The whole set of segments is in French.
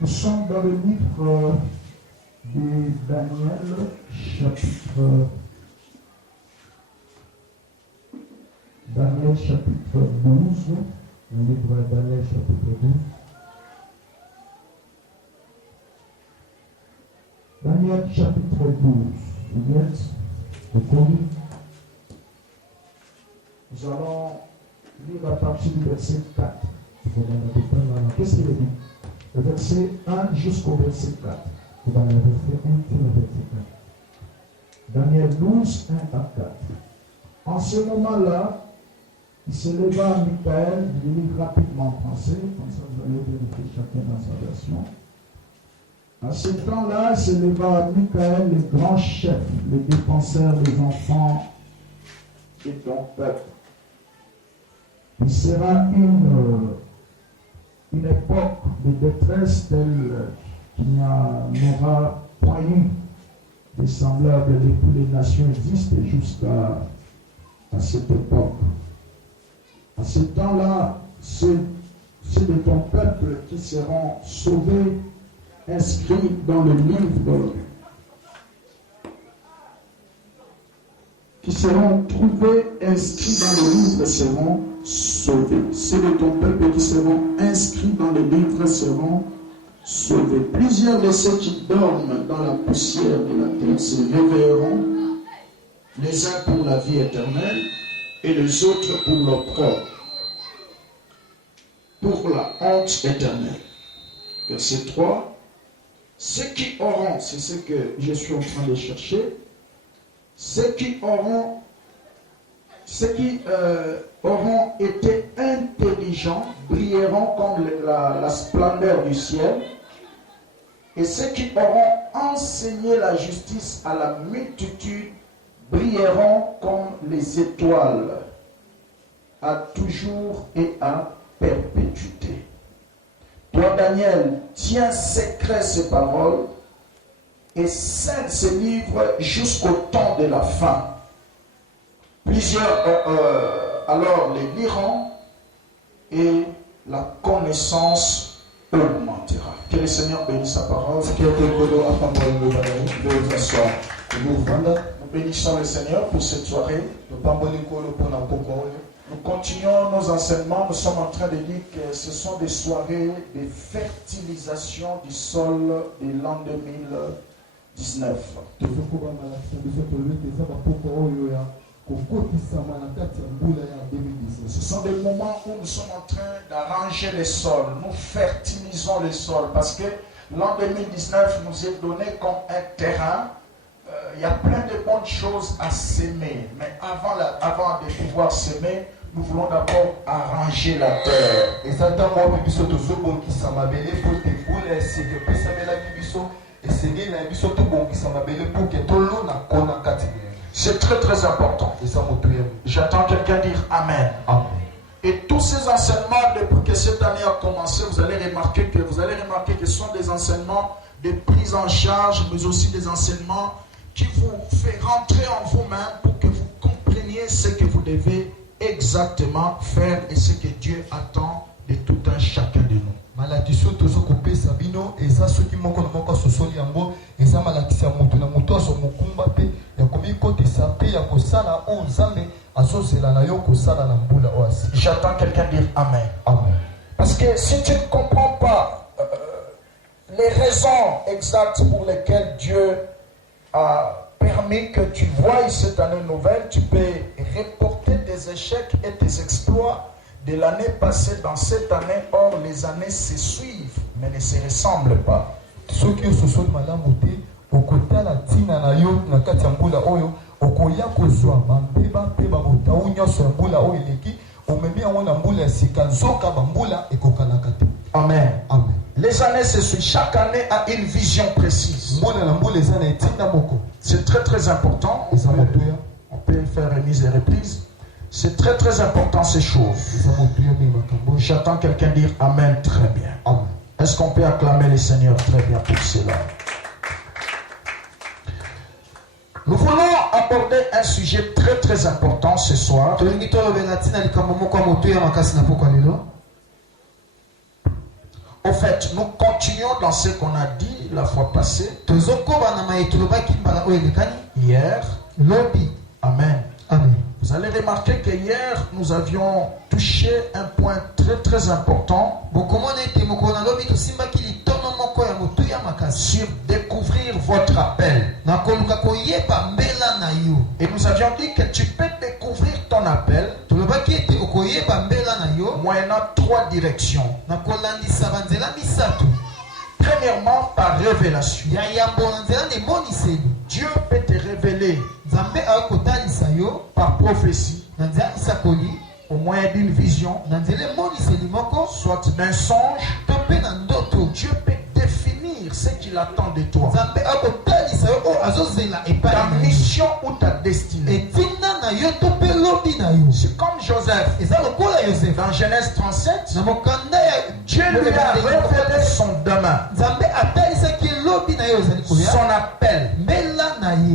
Nous sommes dans le livre de Daniel, chapitre 12. Le livre de Daniel, chapitre 12. Daniel, chapitre 12. Vous êtes au colis. Nous allons lire à partir du verset 4. Qu'est-ce qu'il dit? Le verset 1 jusqu'au verset 4. Vous allez rester un sur le verset 4. Daniel 12, 1 à 4. En ce moment-là, il se leva Michael, je lis rapidement en français, comme ça vous allez vérifier chacun dans sa version. À ce temps-là, il se leva Michael, le grand chef, le défenseur des enfants et ton peuple. Il sera une époque de détresse telle qu'il n'y aura point eu des semblables depuis les nations existent jusqu'à cette époque. À ce temps-là, ceux de ton peuple qui seront sauvés, inscrits dans le livre, qui seront trouvés inscrits dans le livre seront sauvés. Ceux de ton peuple qui seront inscrits dans le livre seront sauvés. Plusieurs de ceux qui dorment dans la poussière de la terre se réveilleront, les uns pour la vie éternelle et les autres pour l'opprobre, pour la honte éternelle. Verset 3. Ceux qui auront, c'est ce que je suis en train de chercher, ceux qui auront été intelligents brilleront comme la splendeur du ciel, et ceux qui auront enseigné la justice à la multitude brilleront comme les étoiles, à toujours et à perpétuité. Toi, Daniel, tiens secret ces paroles et scelle ce livre jusqu'au temps de la fin. Plusieurs alors les liront et la connaissance augmentera. Que le Seigneur bénisse sa parole. Nous bénissons le Seigneur pour cette soirée. Nous continuons nos enseignements. Nous sommes en train de dire que ce sont des soirées de fertilisation du sol de l'an 2019. Ce sont des moments où nous sommes en train d'arranger les sols. Nous fertilisons les sols parce que l'an 2019 nous est donné comme un terrain. Il y a plein de bonnes choses à s'aimer. Mais avant de pouvoir s'aimer, nous voulons d'abord arranger la terre. C'est très très important. J'attends quelqu'un dire Amen. Amen. Et tous ces enseignements, depuis que cette année a commencé, vous allez remarquer que ce sont des enseignements de prise en charge, mais aussi des enseignements qui vous fait rentrer en vous-même pour que vous compreniez ce que vous devez exactement faire et ce que Dieu attend de tout un chacun de nous. J'attends quelqu'un dire Amen. Amen. Parce que si tu ne comprends pas les raisons exactes pour lesquelles Dieu a permis que tu voies cette année nouvelle, tu peux reporter tes échecs et tes exploits de l'année passée dans cette année. Or, les années se suivent, mais ne se ressemblent pas. Amen. Amen. Les années se suivent. Chaque année a une vision précise. C'est très très important. On peut faire remise et reprise. C'est très très important ces choses. J'attends quelqu'un dire Amen très bien. Amen. Est-ce qu'on peut acclamer le Seigneur très bien pour cela? Nous voulons aborder un sujet très très important ce soir. Au fait, nous continuons dans ce qu'on a dit la fois passée. Hier. Amen. Amen. Vous allez remarquer que hier, nous avions touché un point très très important sur découvrir votre appel. Et nous avions dit que tu peux découvrir ton appel moyennant 3 directions. Premièrement, par révélation. Dieu peut te révéler par prophétie, au moyen d'une vision, soit d'un songe. Dieu peut définir ce qu'il attend de toi, ta mission ou ta destinée. C'est comme Joseph. Dans Genèse 37, Dieu lui a révélé son demain, son appel.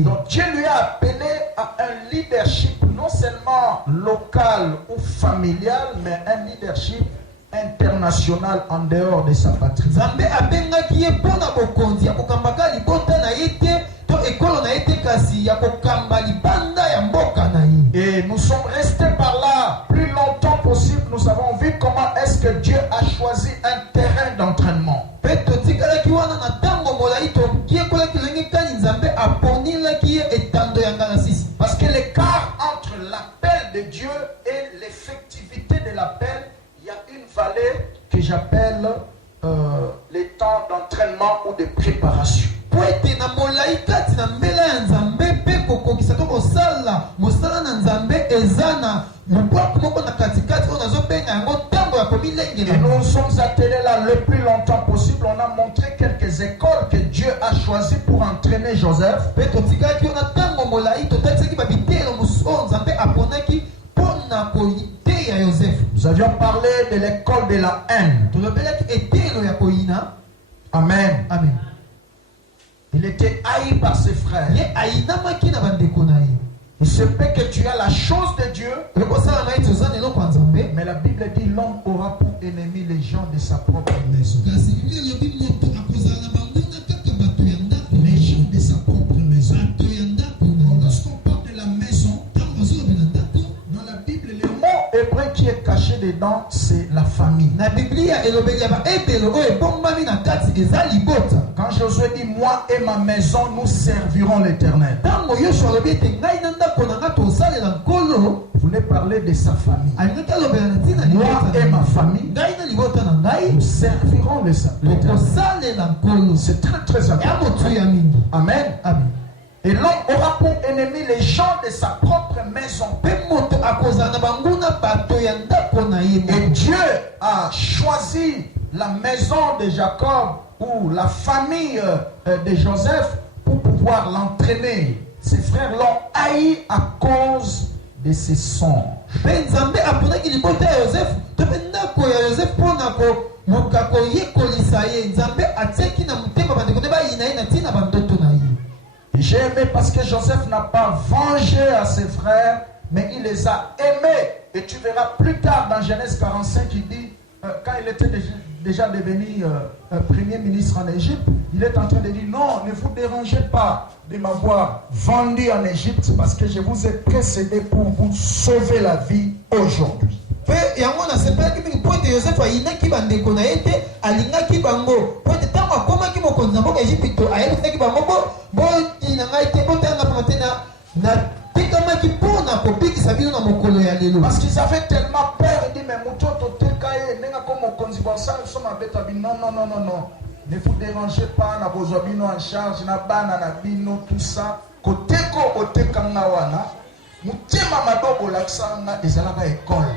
Donc Dieu lui a appelé à un leadership non seulement local ou familial, mais un leadership international en dehors de sa patrie. Et nous sommes restés par là plus longtemps possible. Nous avons vu comment est-ce que Dieu a choisi un terrain d'entraînement. Parce que l'écart entre l'appel de Dieu et l'effectivité de l'appel, il y a une vallée que j'appelle les temps d'entraînement ou de préparation. Et nous sommes attelés là le plus longtemps possible. On a montré quelques écoles que Dieu a choisies pour entraîner Joseph. Nous avions parlé de l'école de la haine. Amen. Amen. Il était haï par ses frères. Il se peut que tu as la chose de Dieu, mais la Bible dit l'homme aura pour ennemi les gens de sa propre maison. Les gens de sa propre maison. Lorsqu'on parle de la maison, dans la Bible, le mot hébreu qui est caché dedans, c'est la famille. Quand Josué dit moi et ma maison, nous servirons l'Éternel. Vous voulez parler de sa famille. Moi et ma famille, nous servirons l'Éternel. C'est très très important. Amen. Amen. Et l'homme aura pour ennemi les gens de sa propre maison. Et Dieu a choisi la maison de Jacob ou la famille de Joseph pour pouvoir l'entraîner. Ses frères l'ont haï à cause de ses songes. J'ai aimé parce que Joseph n'a pas vengé à ses frères, mais il les a aimés. Et tu verras plus tard dans Genèse 45, il dit, quand il était déjà devenu premier ministre en Égypte, il est en train de dire, non, ne vous dérangez pas de m'avoir vendu en Égypte parce que je vous ai précédé pour vous sauver la vie aujourd'hui. Parce qu'ils avaient tellement peur, ils disent, mais non. Ne vous dérangez pas, na bozobino en charge, na bana na bino, tout ça. Koteko otekanga wana, mutema madobo laksanga ezala ba école.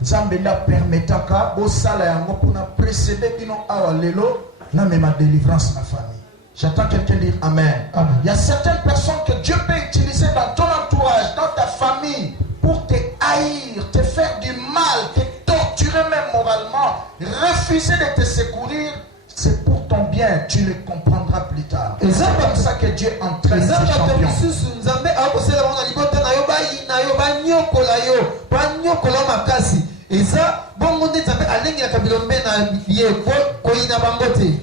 Nzambe na permetaka bo sala yango pona précéder bino awa lelo na même délivrance na famille. J'attends quelqu'un dire amen. Amen. Il y a certaines personnes que Dieu peut utiliser dans ton entourage, dans ta famille, pour te haïr, te faire du mal, te torturer même moralement, refuser de te secourir. C'est pour ton bien, tu le comprendras plus tard. Et c'est comme ça que Dieu entraîne ses champions.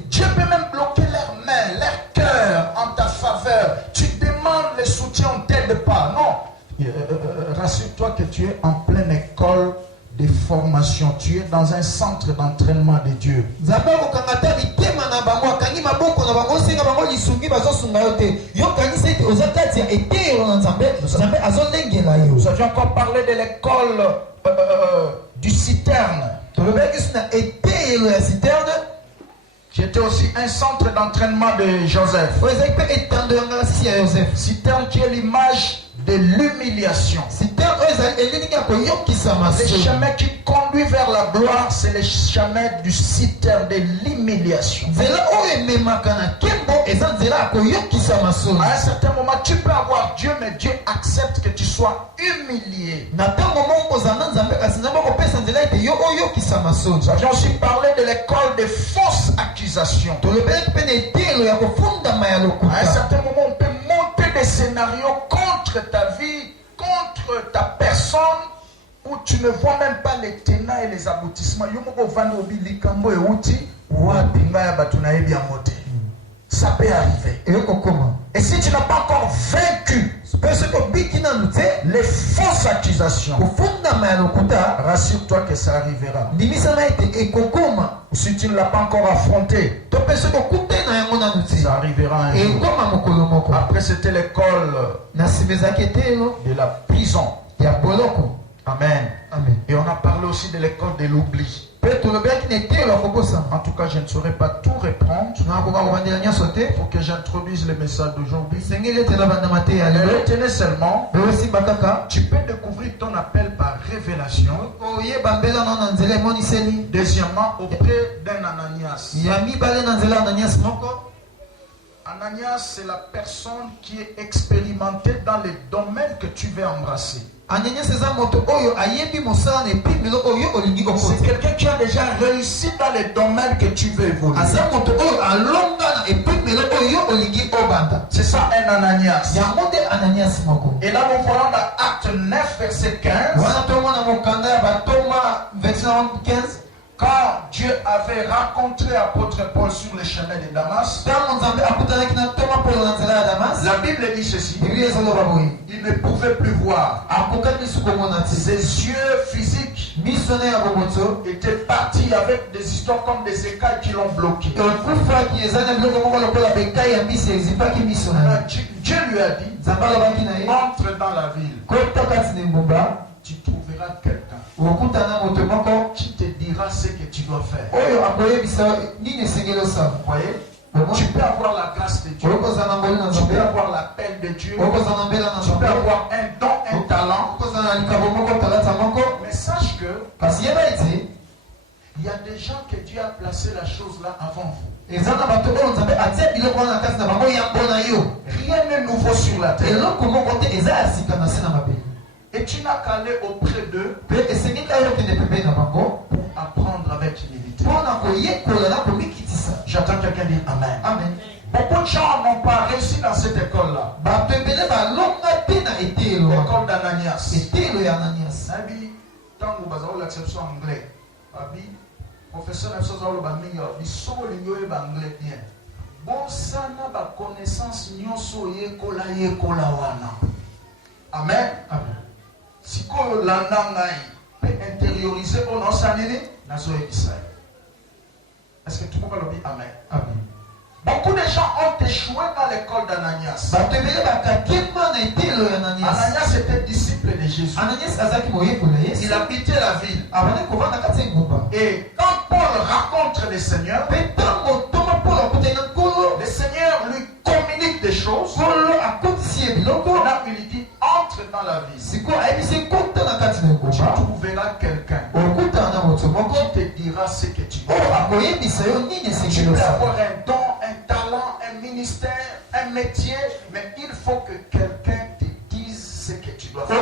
Dieu peut même bloquer leurs mains, leur cœur en ta faveur. Tu demandes le soutien, on ne t'aide pas. Non. Rassure-toi que tu es en pleine école de formation. Tu es dans un centre d'entraînement de Dieu. Nous avions encore parlé de l'école du citerne, qui était aussi un centre d'entraînement de Joseph. Citerne qui est l'image de l'humiliation. Le chemin qui conduit vers la gloire, c'est le chemin du citerne de l'humiliation. À un certain moment, tu peux avoir Dieu, mais Dieu accepte que tu sois humilié. Nous avions aussi parlé de l'école des fausses accusations. À un certain moment, on peut monter des scénarios contre ta vie, contre ta personne, où tu ne vois même pas les tenants et les aboutissements. Ça peut arriver. Et si tu n'as pas encore vaincu les fausses accusations, rassure-toi que ça arrivera. Ou si tu ne l'as pas encore affronté, ça arrivera un jour. Après, c'était l'école de la prison. Amen. Et on a parlé aussi de l'école de l'oubli. En tout cas, je ne saurais pas tout reprendre. Pour que j'introduise le message d'aujourd'hui. Retenez seulement, tu peux découvrir ton appel par révélation. Deuxièmement, auprès d'un Ananias. Ananias, c'est la personne qui est expérimentée dans les domaines que tu veux embrasser. C'est quelqu'un qui a déjà réussi dans les domaines que tu veux évoluer. C'est ça un Ananias. Et là nous voyons dans Acte 9 verset 15. Quand Dieu avait rencontré l'apôtre Paul sur le chemin de Damas, la Bible dit ceci: il ne pouvait plus voir. Ses yeux physiques étaient partis avec des histoires comme des écailles qui l'ont bloqué. Dieu lui a dit: entre dans la ville. Tu trouveras quelqu'un qui te dira ce que tu dois faire. Vous voyez? Tu peux avoir la grâce de Dieu. Tu peux avoir l'appel de Dieu. Tu peux avoir un don, un talent. Mais sache que il y a des gens que Dieu a placé la chose là avant vous. Rien n'est nouveau sur la terre. Et tu n'as qu'à aller auprès d'eux pour apprendre avec humilité. J'attends quelqu'un dire Amen. Amen. Beaucoup de gens n'ont pas réussi dans cette école-là. L'école d'Ananias. Tant que vous avez l'acception anglais, professeur anglais bien. Bon sana ba connaissance nyoso yekola wana. Amen. Amen. Si vous peut intérioriser au nom sanini, est-ce que tout le monde dit Amen? Amen. Beaucoup de gens ont échoué dans l'école d'Ananias. Ananias était disciple de Jésus. Il habitait la ville. Et quand Paul rencontre le Seigneur, le Seigneur lui communique des choses. Là, il dit entre dans la ville. Tu trouveras quelqu'un qui te dira ce que tu veux. Tu peux avoir un don, un talent, un ministère, un métier, mais il faut que quelqu'un te dise ce que tu dois faire.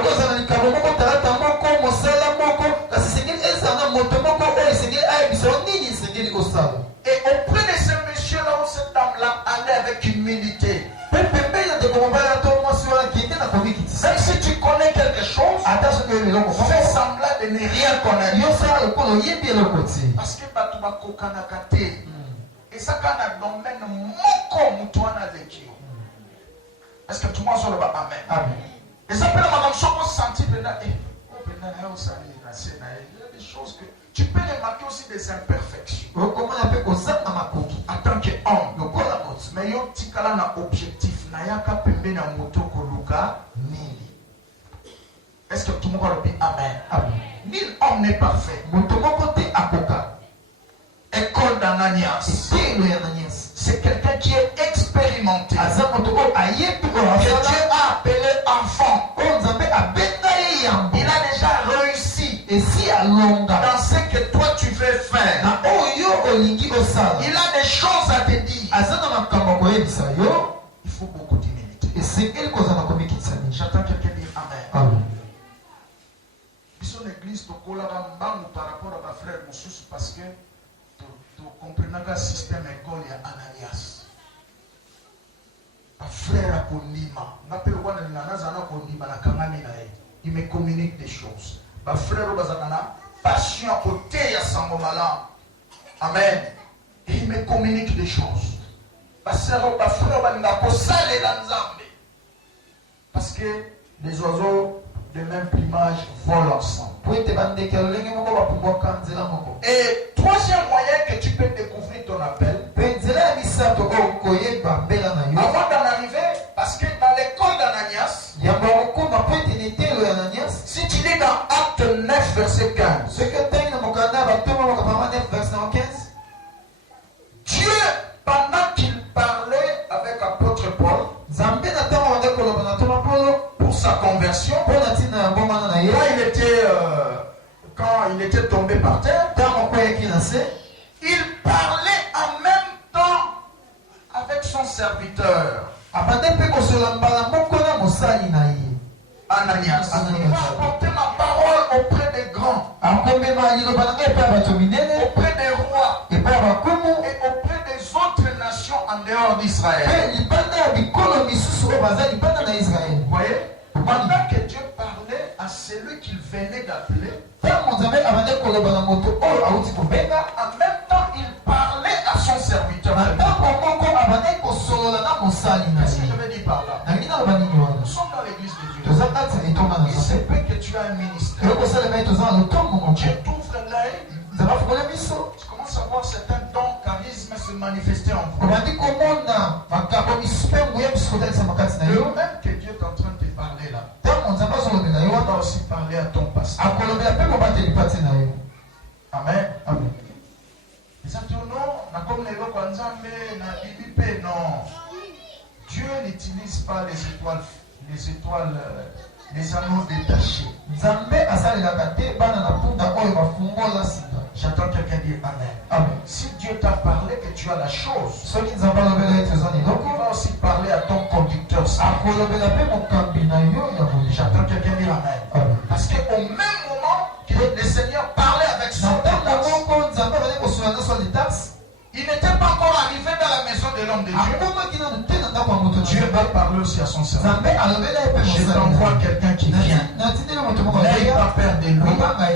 Et auprès de ce monsieur-là ou cette dame-là, allez avec humilité. Même si tu connais quelque chose, choses, fais semblant de ne rien connaître. Parce que Batouba Kokanakate, et ça quand on domaine moko mutuana zekio. Est-ce que tout le monde se le bat? Amen. Et ça peut la chose sentir pendant il y a des choses que tu peux remarquer aussi des imperfections. En tant qu'homme, mais il y a un objectif. Est-ce que tout le monde dit Amen? Nul homme n'est parfait. École d'Ananias. C'est quelqu'un qui est expérimenté. Que Dieu a appelé enfant. Il a déjà réussi dans ce que toi tu veux faire. Il a des choses à te dire. Il faut beaucoup d'humilité. J'attends quelqu'un dire Amen. Ils sont l'église de Kolarambang par rapport à ma frère Moussous parce que tu comprends que le système école est Ananias. Ma frère a Kondima. Il me communique des choses. Ma frère a passion à côté à Sangomala. Amen. Et il me communique des choses. Parce que les oiseaux de même plumage volent ensemble. Et troisième moyen que tu peux découvrir ton appel, avant d'en arriver, parce que dans l'école d'Ananias, si tu lis dans Acte 9, verset 15, Dieu, pendant qu'il parlait avec l'apôtre Paul, pour sa conversion, quand il était tombé par terre, il parlait en même temps avec son serviteur Ananias. Il va apporter ma parole auprès des grands, auprès des rois et auprès des autres nations en dehors d'Israël. Vous voyez? Pendant que Dieu parlait à celui qu'il venait d'appeler, en même temps il parlait à son serviteur. Qu'est-ce que je veux dire par là? Nous sommes dans l'église de Dieu. Il se peut que tu as un ministère. Tu t'ouvres l'œil. Tu commences à voir certains dons, charismes se manifester en vous. Le même que Dieu est en train de te parler là, il va aussi parler à ton pasteur. Amen. Non. Dieu n'utilise pas les étoiles, les anneaux détachés. J'attends quelqu'un dire Amen. Si Dieu t'a parlé que tu as la chose, il va aussi parler à ton conducteur. J'attends quelqu'un dire Amen. Parce qu'au même moment que le Seigneur parlait avec son il n'était pas encore arrivé dans la maison de l'homme de Dieu. Dieu va parler aussi à son serviteur. Je t'envoie quelqu'un qui vient. N'ayez pas peur de lui.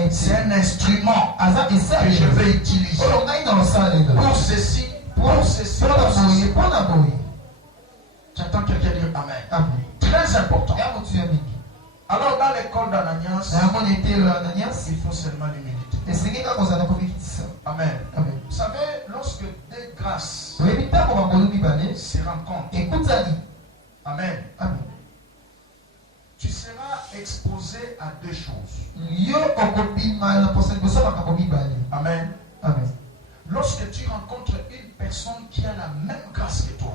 C'est un instrument que je vais utiliser pour ceci, pour ceci. J'attends quelqu'un dire Amen. Très important. Alors dans l'école d'Ananias, il faut seulement l'humilité. Amen. Vous savez, lorsque des grâces se rencontrent, Amen. Tu seras exposé à deux choses. Amen. Lorsque tu rencontres une personne qui a la même grâce que toi,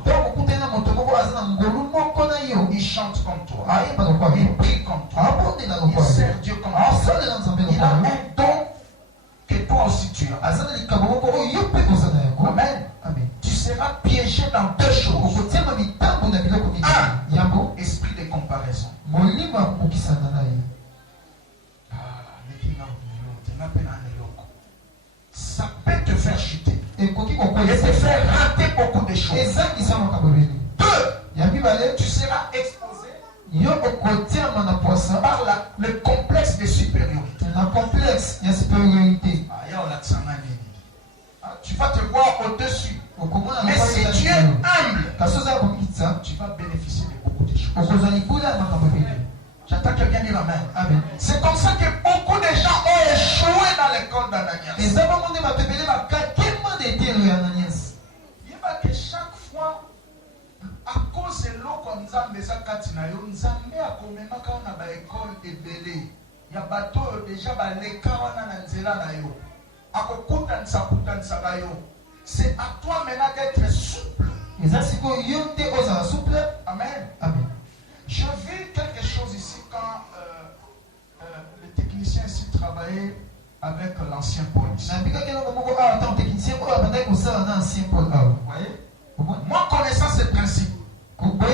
il chante comme toi, il prie comme toi, il sert Dieu comme toi, il a un don que toi aussi tu as. Amen. Tu seras piégé dans deux choses. Un, esprit de comparaison. Ça peut te faire chuter et te faire rater beaucoup de choses. Deux, tu seras exposé Par le complexe de supériorité. Tu vas te voir au-dessus. Mais si tu es humble, tu vas bénéficier de beaucoup de choses. J'attends quelqu'un dire amen. C'est comme ça que beaucoup de gens ont échoué dans l'école d'Ananias. Il y a que chaque fois, à cause de l'eau qu'on nous a mis à Katina, nous avons mis à commémorer quand on a l'école de Bélé. Il y a bateau déjà les kawana na nzela na yo. C'est à toi maintenant d'être souple. Amen. Je vis quelque chose ici quand le technicien ici travaillait avec l'ancien Paul. Vous voyez? Moi connaissant ce principe,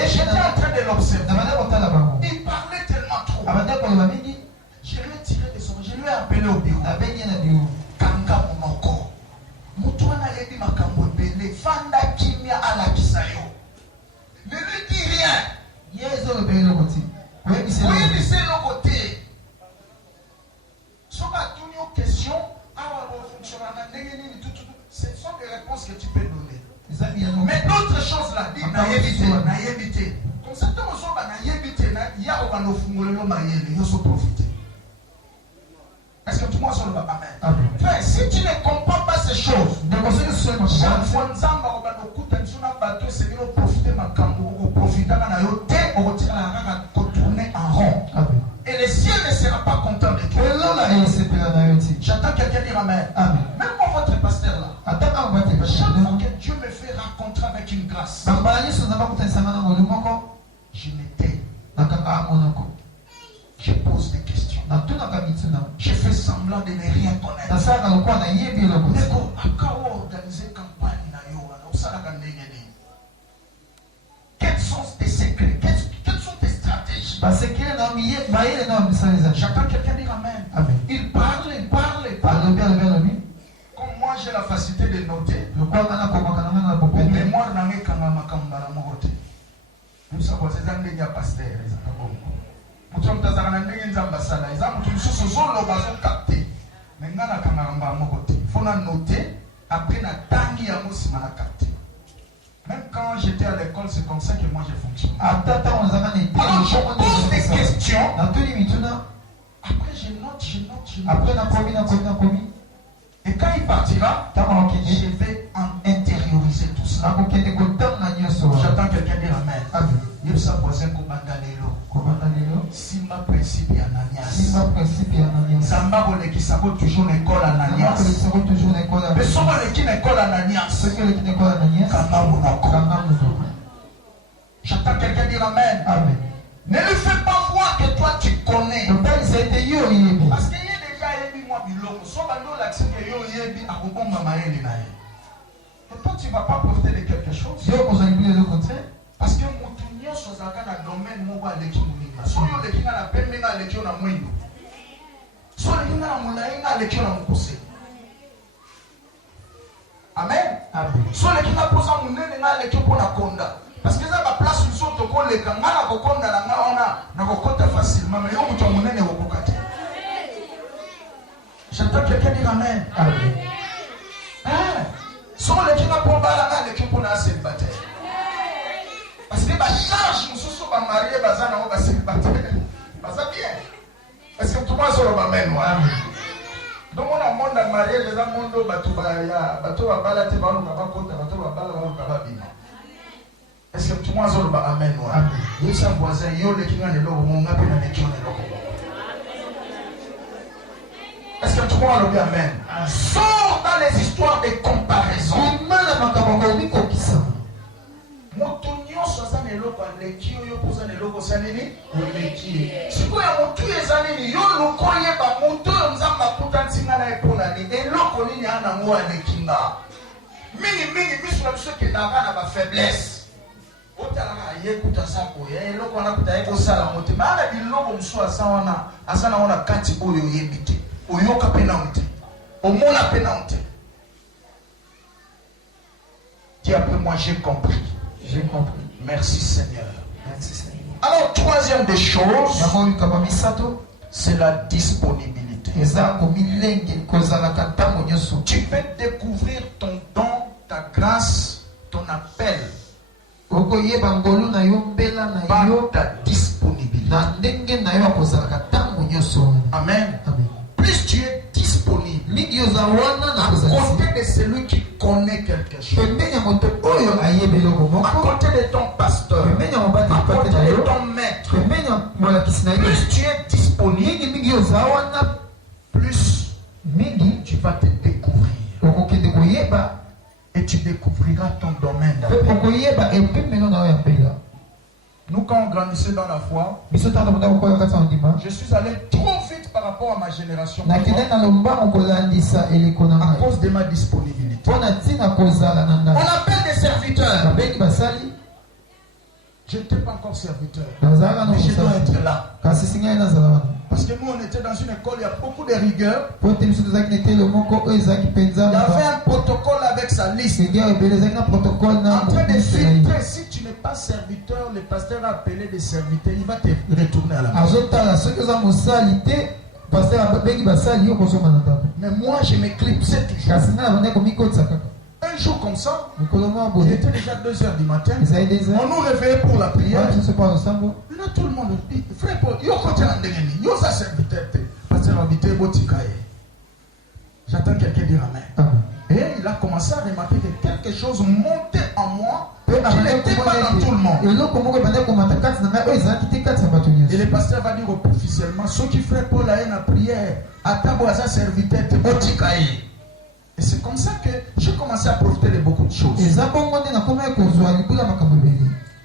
j'étais en train de l'observer. Il parlait tellement trop. Je lui ai tiré des oreilles, je lui ai appelé au bureau. Kanga monoko. Mutwana yebi makambo bele. Fanda kimia ala kisayo. Ne lui dis rien. Oui, c'est le côté. Sur ma question, ce sont des réponses que tu peux donner. Mais d'autres choses là, dis naïvité. Comme ça, tout le monde naïvité, il y a un profiter. Est-ce que tout le monde sur le bas? Amen. Frère, si tu ne comprends pas ces choses, chaque fois que nous tourner en rond. Et le ciel ne sera pas content de toi. J'attends quelqu'un dire amen. Même moi, votre pasteur là, chaque fois que Dieu me fait rencontrer avec une grâce, je m'étais. Je pose des questions. Je fais semblant de ne rien connaître. Quels sont tes secrets? Quelles sont tes stratégies? J'attends quelqu'un dire amen. Il parle. Comme moi j'ai la facilité de noter, pour mémoire n'angé kangama kambara mogote. Nous savons ces années ya pasteur. Mutum tazarana ndenge nzamba sala. Exemple mutum susu zolo bazo capter. Mengana kangamba mogote. Faut la noter après la tangi ya musima na capter. Même quand j'étais à l'école, c'est comme ça que moi j'ai fonctionné. Alors je pose des questions. Après je note. Et quand il partira, je vais intérioriser tout ça. J'attends quelqu'un dire amen. Il s'est posé comme Bandalelo. Simba principe Ananias. Zamba qui s'appelle toujours l'école Ananias. Mais souvent l'école Ananias. J'attends quelqu'un dire amen. Ne lui fais pas voir que toi tu connais. Parce qu'il y a déjà moi biloko. Soit bando l'accès que yo yebi a kobomba maele na ye. Et toi tu vas pas profiter de quelque chose. Parce que mon tunnel soit dans le domaine mobile de Kimunima. Soit yo lekinga na pembe na lekio na mwendo. Soit lekinga na mulai na lekio na mukose. Amen. Soit lekinga posa munene na lekio pona konda. Parce que ça va place où sont to koleka ngana kokonda na ngaona na kokota facilement mais yo mutu munene wokokate. J'entends quelqu'un dire amen. Soit lekinga pomba na lekio pona célibataire. Parce que la charge, nous sommes mariés, nous sommes célibataires. C'est bien. Est-ce que tout le monde se remet? Donc, on a un monde marié, les gens ont un est-ce que tout le monde se remet? Amen. Nous sommes voisins, nous sommes est-ce que tout le monde le dit amen? Sors dans les histoires de comparaison. Motonyo soza neloko aleki oyo poza neloko sanini oleki siko ya motu ezalini yo lokoye ba moto yo nzamba puta ntinga na epona ni eloko nini ana ngo alekinga mingi biso na biso ke na ba faiblesse otala ye kuta sako ya eloko na kuta eko sala motema ala biloko mso asana wana kati oyo yebite oyoka penalty omona penalty. Dis après moi j'ai compris. Merci Seigneur. Alors, troisième des choses, c'est la disponibilité. Tu peux découvrir ton don, ta grâce, ton appel par ta disponibilité. Amen. Plus tu es disponible à côté de celui qui connaît quelque chose, à côté de ton pasteur, à côté de ton maître, plus tu es disponible, plus tu vas te découvrir. Et tu découvriras ton domaine d'appel. Nous, quand on grandissait dans la foi, je suis allé trop vite par rapport à ma génération à cause de ma disponibilité. On appelle des serviteurs. Je n'étais pas encore serviteur, mais je dois être là. Parce que nous, on était dans une école, il y a beaucoup de rigueur. Il y avait un protocole avec sa liste. En train de filtrer, si tu n'es pas serviteur, le pasteur a appelé des serviteurs, il va te retourner à la maison. Mais moi, je m'éclipsais toujours. Un jour comme ça, il était déjà 2h du matin. On nous réveillait pour la prière. Là, tout le monde dit, frère Paul, il y a un serviteur. J'attends quelqu'un dire Amen. Et il a commencé à remarquer que quelque chose montait en moi qui n'était pas dans tout le monde. Et le pasteur va dire officiellement, ceux qui feraient Paul à une prière, à ta boisa serviteur, et c'est comme ça que j'ai commencé à profiter de beaucoup de choses.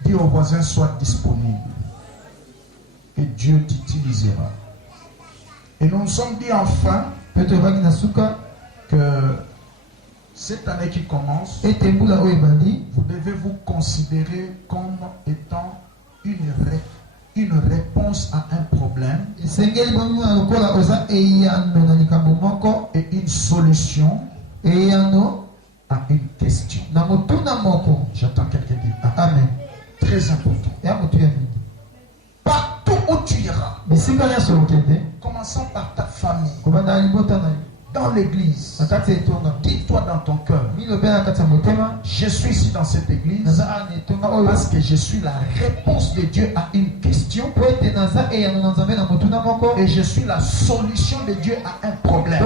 Dis au voisin, sois disponible. Et Dieu t'utilisera. Et nous nous sommes dit enfin que cette année qui commence, vous devez vous considérer comme étant une réponse à un problème et une solution à une question. J'attends quelqu'un dire Amen. Très important. Partout où tu iras, commençant par ta famille, dans l'église, dis-toi dans ton cœur, je suis ici dans cette église parce que je suis la réponse de Dieu à une question et je suis la solution de Dieu à un problème.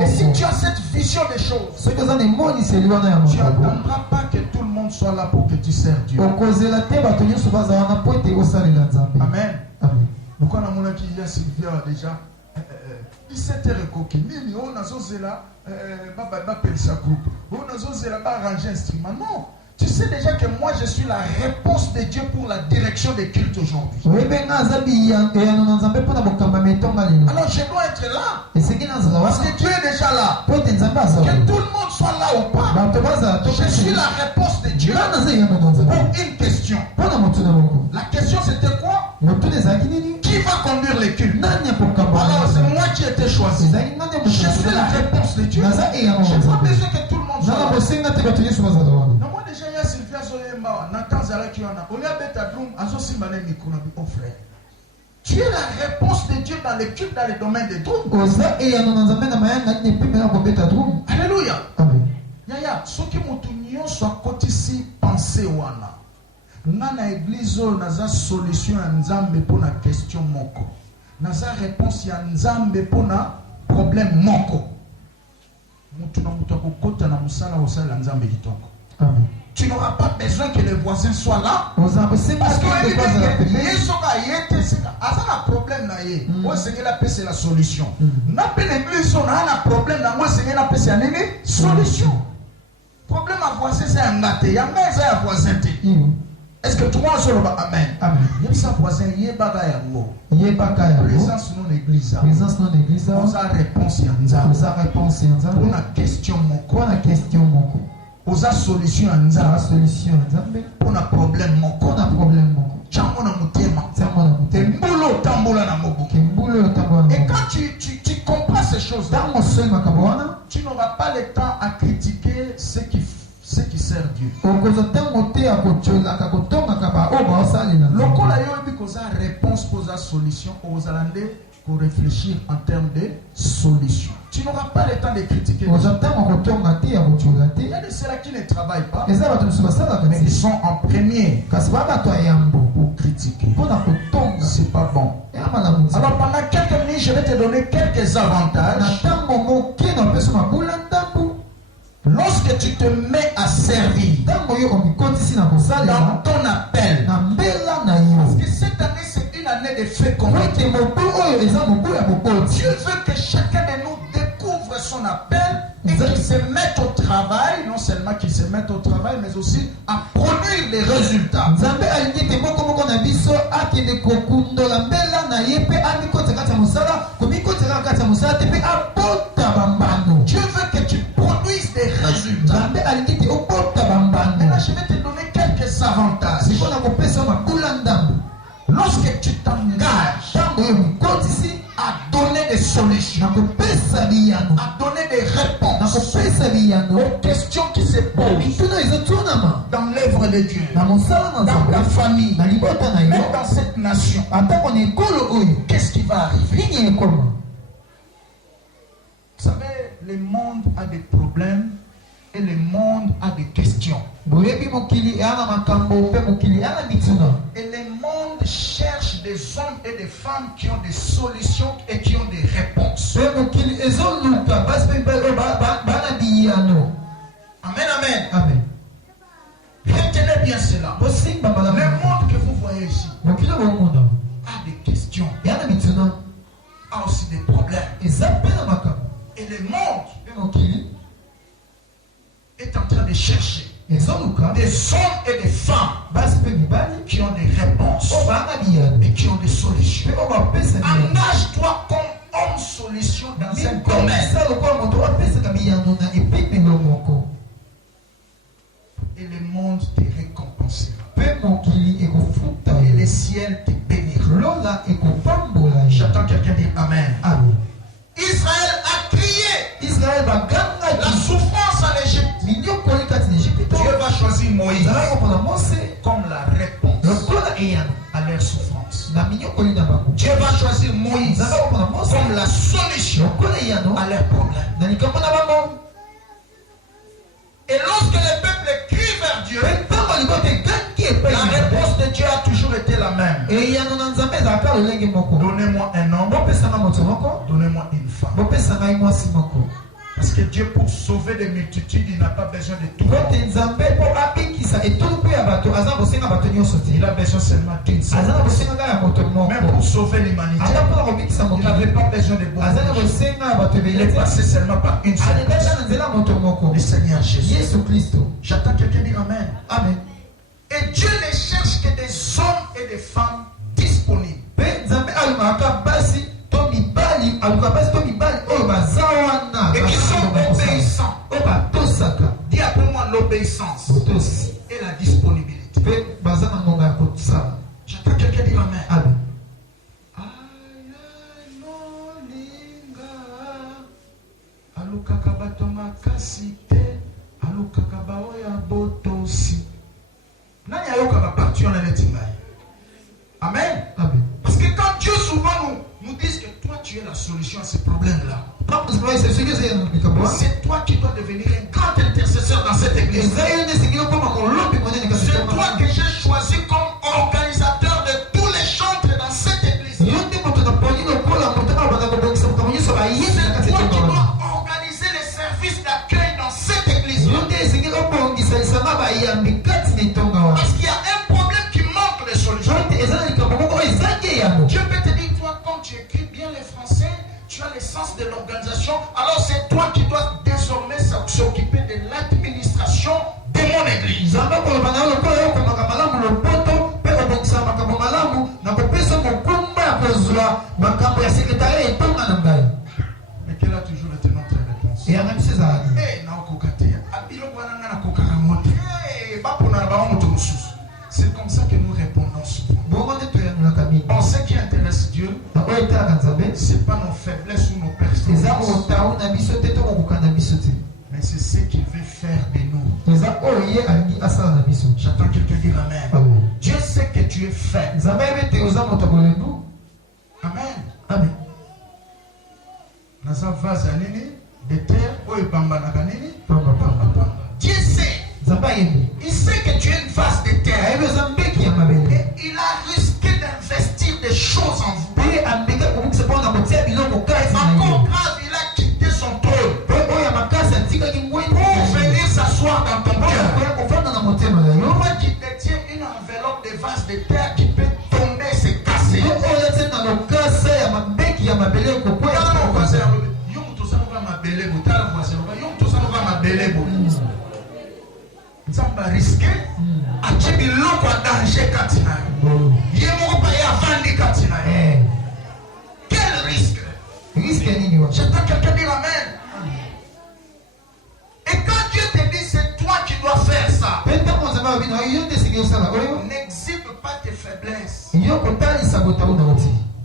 Et si tu as cette vision des choses, tu n'attendras pas que tout le monde soit là pour que tu sers Dieu. Amen. Pourquoi on a dit Sylvia déjà 17h nini on a zozela baba pelsa groupe on a zozela ba arranger instrument. Non, tu sais déjà que moi je suis la réponse de Dieu pour la direction des cultes aujourd'hui. Alors je dois être là parce que Dieu est déjà là. Que tout le monde soit là ou pas, je suis la réponse de Dieu pour une question. La question c'était quoi? Qui va conduire les cultes? Alors c'est moi qui ai été choisi. Je suis la réponse de Dieu. Je n'ai pas besoin que tout le monde soit là. Non, moi déjà il y a Sylvia Zoyemba, Nathan Zarakiona, Olia Betadroum, Azo Simbane Mikuna, mon frère. Tu es la réponse de Dieu dans les cultes, dans les domaines des drômes. Alléluia. Yaya, ceux qui m'ont tenu soit côté ici, pensez wana. Nana église naza solution à nzambe pour la question moko. Naza réponse à nzambe pour la problème moko. Tu n'auras pas besoin que les voisins soient là. Parce que c'est la solution. Problème à voisin, c'est un gâté. Il y a un voisin. Est-ce que tout le monde se lève? Amen. Il y a un voisin, il y a présence dans l'église. On a réponse. On a question. On a solution. On a problème. Et quand tu comprends ces choses-là, tu n'auras pas le temps à critiquer ceux qui sert Dieu. Lokola yo bi koza réponse posa solution aux alande pour réfléchir en termes de solution. Tu n'auras pas le temps de critiquer. Il y a de ceux-là qui ne travaillent pas, mais ils sont en premier pour critiquer. C'est pas bon. Alors pendant quelques minutes, je vais te donner quelques avantages. Lorsque tu te mets à servir dans ton appel, parce que cette année c'est une année de fécondité. Dieu veut que chacun de nous découvre son appel et qu'il se mette au travail, non seulement qu'il se mette au travail, mais aussi à produire les résultats. Dieu veut que tu produises des résultats. Maintenant, je vais te donner quelques avantages. Lorsque tu t'engages à donner des solutions, à donner des réponses aux questions qui se posent dans l'œuvre de Dieu, dans ta famille, même dans cette nation, qu'est-ce qui va arriver? Vous savez, le monde a des problèmes et le monde a des questions. Et le monde cherche des hommes et des femmes qui ont des solutions et qui ont des réponses. Amen, amen. Amen. Retenez bien cela. Le monde que vous voyez ici a des questions, a aussi des problèmes. Et le monde est en train de chercher des hommes et des femmes qui ont des réponses et qui ont des solutions. Engage-toi comme homme solution dans un domaine. Et le monde te récompensera. Et le ciel te bénira. J'attends quelqu'un dire Amen. Amen. Israël a crié la souffrance en Égypte. Dieu va choisir Moïse comme la réponse à leur souffrance. Dieu va choisir Moïse comme la solution à leurs problèmes. Et lorsque le peuple crie vers Dieu, la réponse de Dieu a toujours été la même. Donnez-moi un homme, donnez-moi une femme. Parce que Dieu, pour sauver des multitudes, il n'a pas besoin de tout. Il a besoin seulement d'une seule. Même pour sauver l'humanité, il n'avait pas besoin de beaucoup. Il est passé seulement par une seule personne. Le Seigneur Jésus. J'attends quelqu'un dire Amen. Amen. Et Dieu ne cherche que des hommes et des femmes disponibles. Et qui sont obéissants. Dis après moi l'obéissance et la disponibilité. J'attends quelqu'un dire Amen. Amen. Amen. Amen. Parce que quand Dieu souvent nous dit que toi tu es la solution à ces problèmes-là, c'est toi qui dois devenir un grand intercesseur dans cette église. C'est toi que j'ai choisi comme organisateur de tous les chantres dans cette église. C'est toi qui dois organiser les services d'accueil dans cette église. Parce qu'il y a un problème qui manque de solution. Dieu peut te dire, toi, quand tu écris bien les français, tu as l'essence de l'organisation, alors c'est toi qui dois désormais s'occuper de l'administration de mon église. Mais quelle a toujours été notre réponse? C'est comme ça que nous répondons souvent. Bon, ce qui intéresse Dieu, c'est pas nos faiblesses ou nos persévérances, mais c'est ce qu'il veut faire de nous. J'attends quelqu'un dire Amen. Dieu sait que tu es faible. Amen. Amen. Dans un vase de terre, Dieu sait. Il sait que tu es une vase de terre. Et il a risqué d'investir des choses en vous. Encore grave, il a quitté son trône pour venir s'asseoir dans ton cœur. Moi qui détiens une enveloppe de vase de terre qui peut tomber, se casser. Nzamba risqué atie biloko ya danger kati na yo ye moko pa ya vandi kati na yo. Quel risque? J'attends quelqu'un dire amen. Et quand Dieu te dit c'est toi qui dois faire ça, n'exhibe pas tes faiblesses.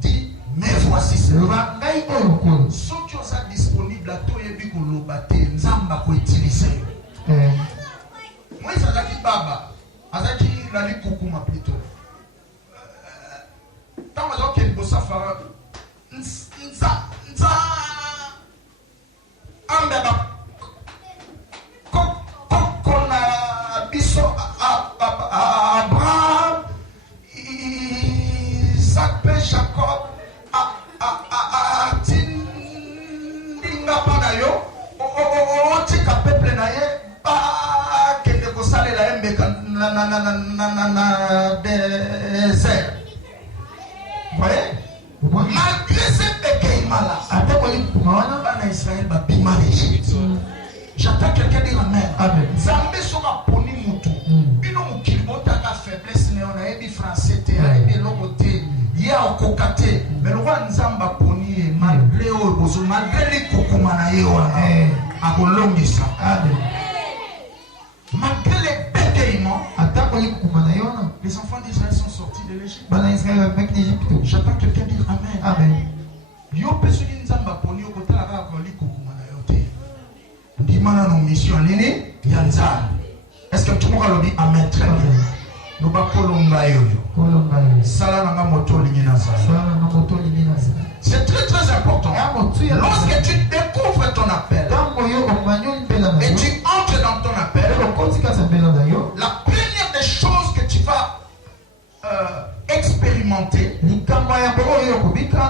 Dis mais voici cela. Ceux qui sont disponibles à toi et puis qu'on l'obate nzamba ko utiliser. Moi, Azaki Baba, Azaki Lali Kukuma plutôt. Tant que je bosse à faire, Nza Ambeba Kokona Biso Abraham Isaac Jacob Tindinga Panayo Otika peuple naye désert. Vous voyez? Malgré ces pécaïmala, Israël va bima l'Égypte. J'attends quelqu'un dire amen. Zambé sera poni mutu. Bino mukilibota ka faiblesse ne on a ebi français te, a ebi logote, ya okokate. Mais le roi Nzamba poni malgré obozo, malgré les kokumana yewana. Akolongisa. Malgré les bégaiements, les enfants d'Israël sont sortis de l'Égypte. J'attends quelqu'un dire amen. Amen. Yo pesuni nzamba poni okotala kaka koli kukumana yote. Ndimana no mission nini ya nzambe. Est-ce que tout le monde dit amen très bien? Nous ba kolonga yo. Sala nanga moto lingina sala. C'est très très important. Lorsque tu découvres ton appel et tu entres dans ton appel, la première des choses que tu vas expérimenter,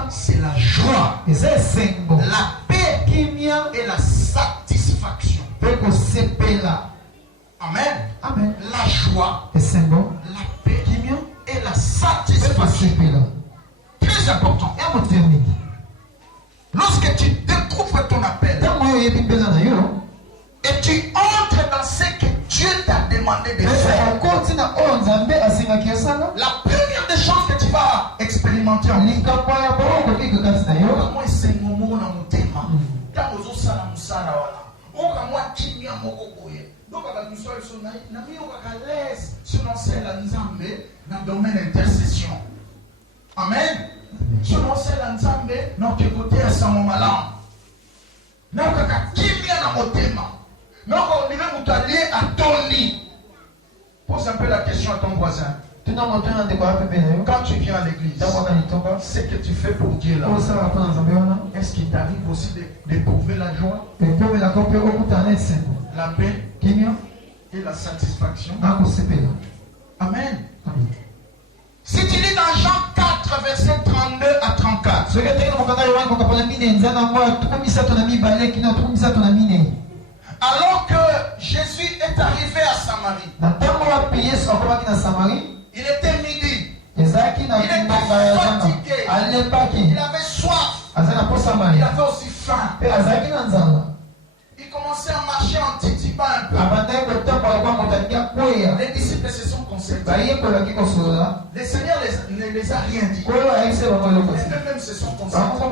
c'est la joie, la paix et la satisfaction. Amen. Amen. La joie, la paix et la satisfaction. Très important. Lorsque tu découvres ton appel et tu entres dans ce que Dieu t'a demandé de faire, la première des choses que tu vas expérimenter en lui, amen. Selon cela nzambe na côté à son malam. Na kaka kimia na motema. Na ko ni mutalié à Tony. Pose un peu la question à ton voisin. Quand tu viens à l'église, ce que tu fais pour Dieu là, est-ce qu'il t'arrive aussi d'éprouver la joie, la paix et la satisfaction? Amen. Si tu lis dans Jean 4, verset 32 à 34, alors que Jésus est arrivé à Samarie, il était midi, il était fatigué, il avait soif, il avait aussi faim. Il commençait à marcher en titibant un peu. Les disciples se sont concertés. Le Seigneur ne les a rien dit. Eux-mêmes se sont concertés.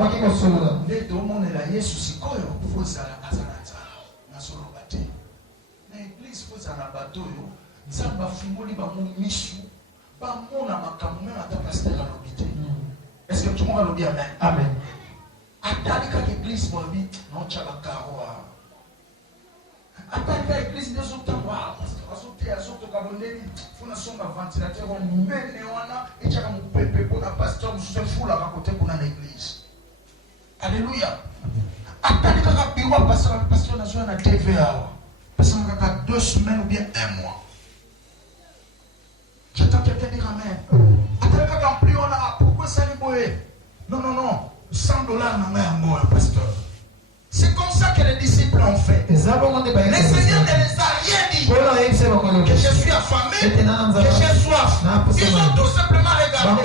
Est-ce que tout le monde a dit amen? Amen. Attends, l'église de son temps. Funa songa ventilateur mene wana echaka mupepe pona pasteur mususu fula kakote kuna na église. Alléluia. Attendez kaka biwa pasteur na zo na TVA. Parce que kaka 2 semaines ou bien 1 mois. J'attends quelqu'un dire amen. Attendez kaka plus on a pourquoi ça liboé? Non $100 na main pasteur. C'est comme ça que les disciples ont fait. Le Seigneur ne les a rien dit. Que je suis affamé, que j'ai soif. Ils ont tout simplement regardé.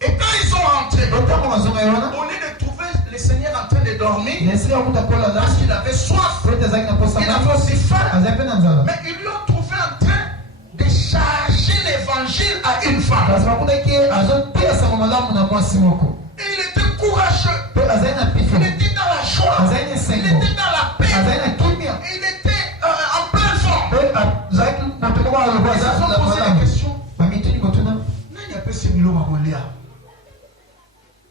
Et quand ils sont rentrés, au lieu de trouver le Seigneur en train de dormir, parce qu'il avait soif, il avait aussi faim, mais ils l'ont trouvé en train de charger l'évangile à une femme. Et il était courageux. Il était dans la joie. Il était dans la paix. Il était en pleine forme. Ils ont posé la question.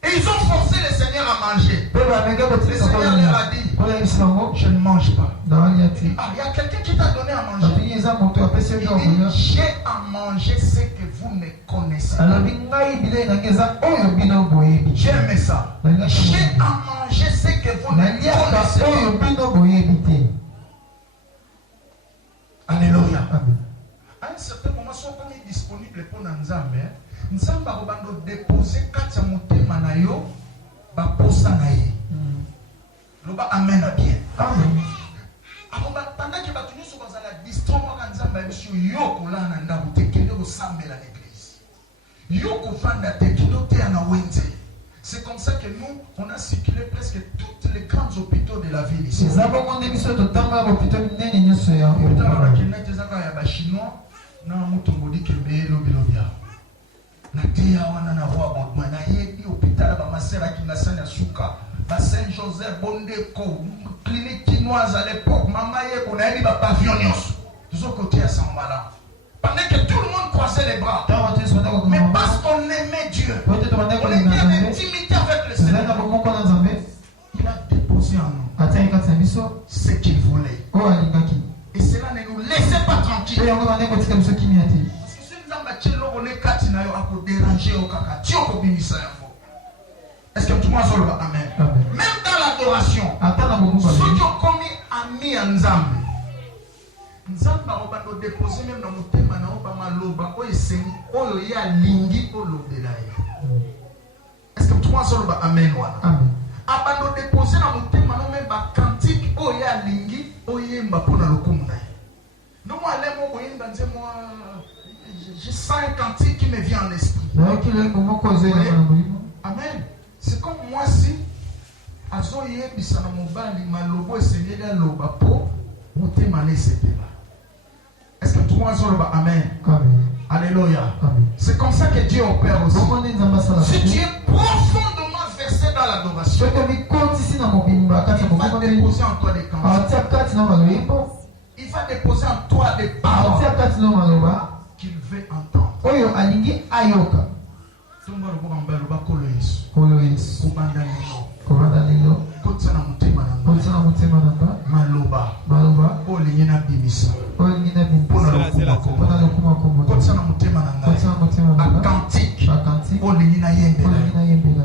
Et ils ont forcé le Seigneur à manger. Le Seigneur leur a dit, je ne mange pas. Il y a quelqu'un qui t'a donné à manger. Il dit, j'ai à manger ce que vous ne connaissez pas. J'aime ça. J'ai à manger ce que vous ne connaissez pas. Alléluia. À un certain moment, si on est disponible pour Nzambe, Nzambe va déposer 4 motema na yo ba posa na ye. Loba amen à bien. Amen. Pendant que battu sur la distance moi Nzambe biso yoko la na ndabu tekende ko sambela l'église. Yoko fanda tekendo te na wenze. C'est comme ça que nous on a circulé presque toutes les grands hôpitaux de la ville ici. Les avons biso to tamba hôpital nene nyoso ya. Hôpital ba kinete zaka ya ba chinois na mutongo dikembe lobilobia. Na tia wana na roi bon na ye hôpital ba masera kinasanya suka ba Saint Joseph Bondeko clinique chinoise à l'époque maman ye ko na yebi ba pavillon nyos tous côté à Sambala pendant que tout le monde croisait les bras mais parce qu'on aimait Dieu on était en intimité avec le Seigneur il a déposé en nous ce qu'il voulait et cela ne nous laissait pas tranquilles. Est-ce que tout le monde se lève? Amen. Même dans l'adoration, ceux qui ont commis ami en Nzambe, Nzambe va déposer même dans mon thème, est-ce que tout le monde se lève? Amen. Abando déposer dans mon thème, même cantique, oya lingi, oyemba pour la locomotive. Non, moi, j'ai 5 cantiques qui me viennent en esprit. Amen. C'est comme moi si azoye bisana mobali malobo esengeli aloba po motema nesepela. Est-ce que tout le monde dit amen? Alléluia. C'est comme ça que Dieu opère aussi. Si tu es profondément versé dans l'adoration, il va déposer en toi des cantiques. Il va déposer en toi des paroles qu'il veut entendre.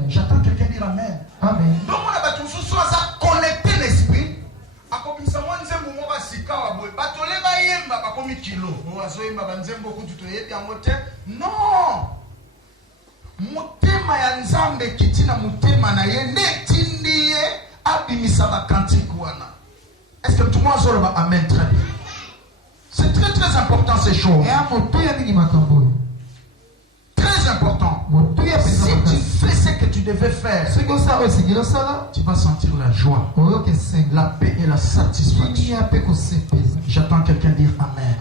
J'attends quelqu'un dire amen. Amen. Donc on a battu sous ça connecter l'esprit. Non. Motema ya Nzambe kitina motema na ye netindi ye abimisa ba kantiku wana. Est-ce que tout le monde dit amen? Très bien. C'est très très important ces choses. Très important. Si tu fais ce que tu devais faire, tu vas sentir la joie, la paix et la satisfaction. J'attends quelqu'un dire amen.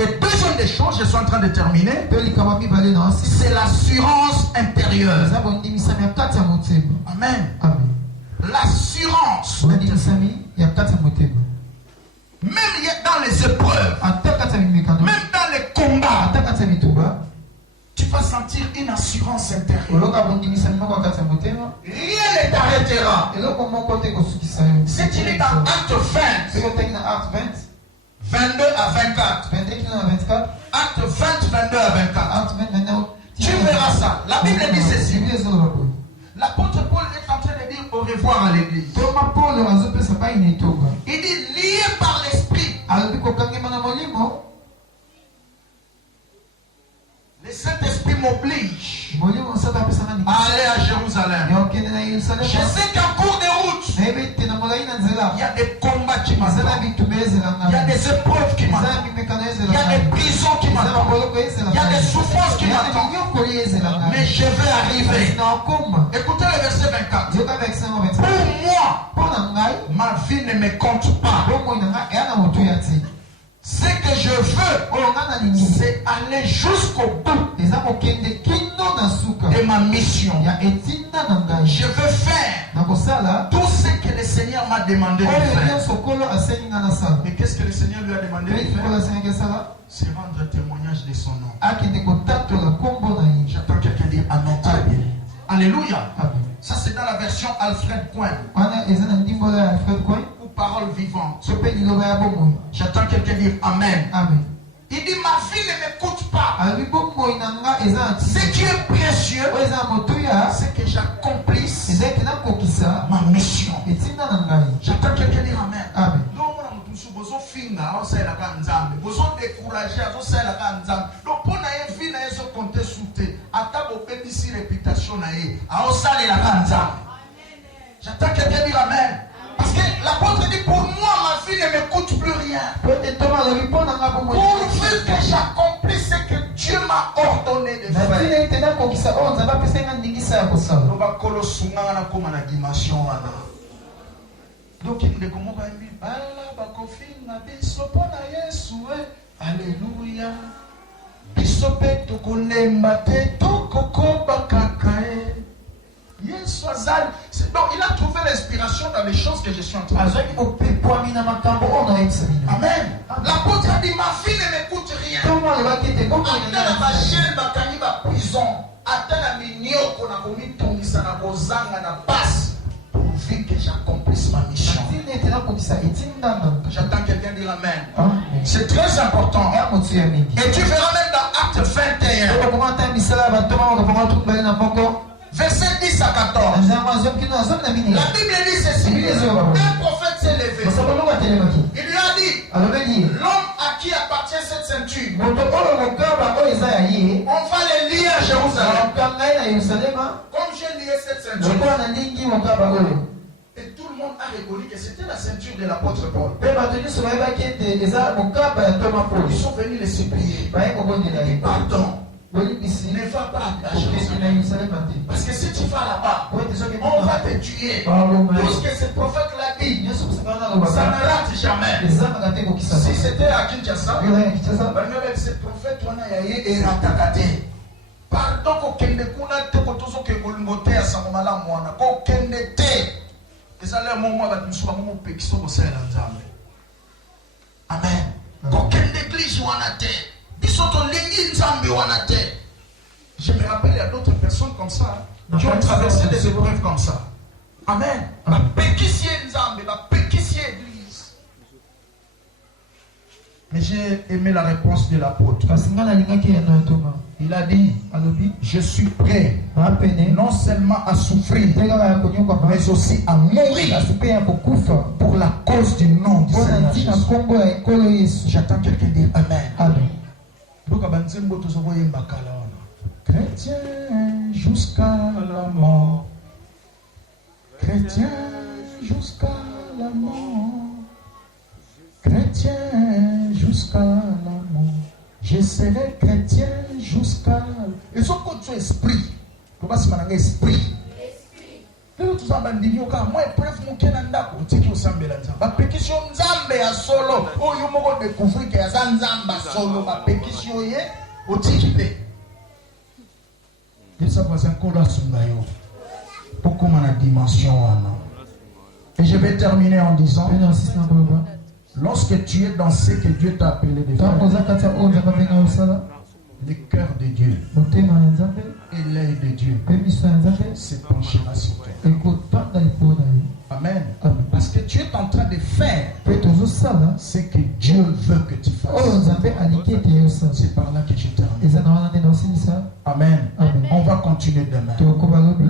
Et deuxième des choses, je suis en train de terminer, c'est l'assurance intérieure. Amen. L'assurance intérieure. Même dans les épreuves, même dans les combats, tu vas sentir une assurance intérieure. Rien ne t'arrêtera. Si tu lis dans Acte 22 à 24. Acte 20, 22 à 24. Tu verras ça. La Bible dit ceci. L'apôtre Paul est en train de dire au revoir à l'église. Il dit lié par l'esprit. Le Saint-Esprit m'oblige à aller à Jérusalem. Je sais qu'en cours de route, il y a des combats qui m'attendent. Il y a des épreuves qui m'attendent. Il y a des prisons qui m'attendent. Il y a des souffrances qui m'attendent. Mais je vais arriver. Écoutez le verset 24. Pour moi, ma vie ne me compte pas. Ce que je veux, c'est aller jusqu'au bout de ma mission. Je veux faire tout ce que le Seigneur m'a demandé de faire. Et qu'est-ce que le Seigneur lui a demandé de faire? C'est rendre témoignage de son nom. J'attends quelqu'un dire Amen. Alléluia. Ça c'est dans la version Alfred Coin. Parole vivante. J'attends quelqu'un dire Amen. Il dit ma vie ne m'écoute pas. Ce qui est précieux, c'est que j'accomplisse ma mission. J'attends quelqu'un dire Amen. J'attends quelqu'un dire Amen. Parce que l'apôtre dit pour moi ma vie ne m'écoute plus rien. Pourvu que j'accomplisse ce que Dieu m'a ordonné de faire. Donc il me dit comment alléluia. Donc il a trouvé l'inspiration dans les choses que je suis en train de faire. Amen. L'apôtre a dit ma fille ne m'écoute rien. Pourvu que j'accomplisse ma mission. J'attends quelqu'un dire Amen. C'est très important. Et tu verras même dans Acte 21. Verset 10 à 14. La Bible dit ceci. Un prophète s'est levé. Il lui a dit l'homme à qui appartient cette ceinture, on va les lier à Jérusalem. Comme j'ai lié cette ceinture. Et tout le monde a rigolé que c'était la ceinture de l'apôtre Paul. Ils sont venus les supplier. Pardon. Ne va pas à Jérusalem. Parce que si tu vas là-bas, on va te tuer. Tout ce que ce prophète l'a dit, ça ne rate jamais. Si c'était à Kinshasa, ce prophète est ratakate. Pardon kokende kuna te kotozo ke golngote ya sangomala mwana kokende te. Ezala momwa batmusuba momo pekiso bosala nzambe. Amen. Kokende église wana te. Je me rappelle, il y a d'autres personnes comme ça qui ont traversé des épreuves comme ça. Amen. Mais j'ai aimé la réponse de l'apôtre. Il a dit, je suis prêt non seulement à souffrir, mais aussi à mourir pour la cause du nom du Seigneur Jésus. J'attends quelqu'un dire Amen. Chrétien jusqu'à la mort. Chrétien jusqu'à la mort. Chrétien jusqu'à la mort. Je serai chrétien jusqu'à. Et ce que tu esprit. Tu vas se manier esprit. Leo tuzabandinyoka moi preuve mukena ndako tiki usambela nzamba. Ba pétition nzambe ya solo. Oyo moko découvrir que ya nzamba solo ba pétition ye otiki pe. Ça va encore à Sungayo. Pour comment la dimension. Et je vais terminer en disant, lorsque tu es dans ce que Dieu t'a appelé de faire, Le cœur de Dieu et l'œil de Dieu se penchera sur toi. Amen. Parce que tu es en train de faire ce que Dieu veut que tu fasses. C'est par là que je termine. Amen. On va continuer demain.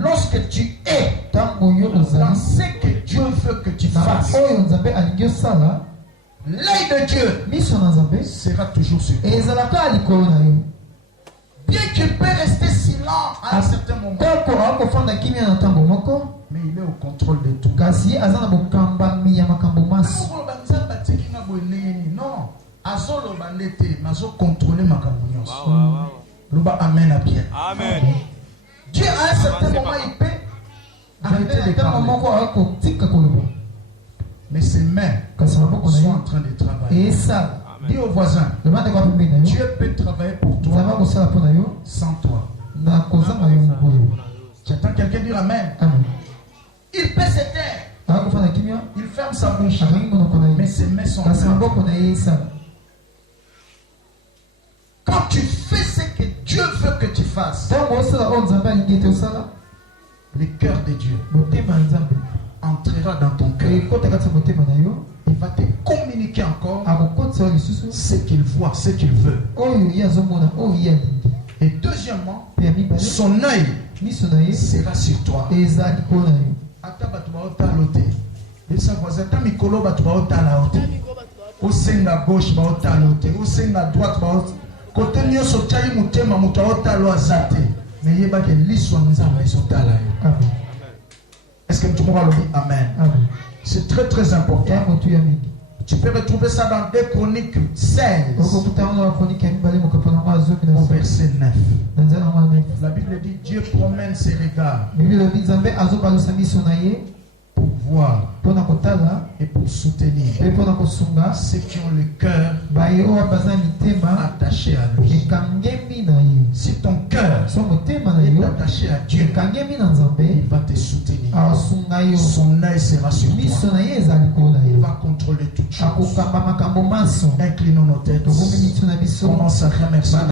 Lorsque tu es dans ce que Dieu veut que tu fasses, l'œil de Dieu sera toujours sur toi. Bien qu'il peut rester silent à un certain moment, mais il est au contrôle de tout. Non, contrôler ma camouflage. Amen à bien. Amen. Dieu à un certain moment il peut arrêter de parler. Mais ses mains sont en train de travailler. Dis au voisin, Dieu peut travailler pour toi sans toi. J'attends quelqu'un dire Amen. Il peut se taire. Il ferme sa bouche. Mais ses mains sont en train. Quand tu fais ce que Dieu veut que tu fasses, le cœur de Dieu entrera dans ton cœur. Il va te communiquer encore ce qu'il voit, ce qu'il veut. Et deuxièmement, son œil sera sur toi. Et sa voisin, ta mikolo ba tuba ota la hote. Au senga gauche ba ota lote, au senga droite ba ota. Côté nyo so chai mutema muta ota lo azate. Mais yeba ke liswa nzamba isota la yo. Est-ce que tu pourras le dire Amen? C'est très très important. Tu peux retrouver ça dans 2 Chroniques 16 au verset 9. La Bible dit Dieu promène ses regards pour voir et pour soutenir ceux qui ont le cœur attaché à lui. Si ton cœur est attaché à Dieu, il va te soutenir. Son œil sera sur toi. Il va contrôler toutes choses. Inclinons nos têtes. Commence à remercier.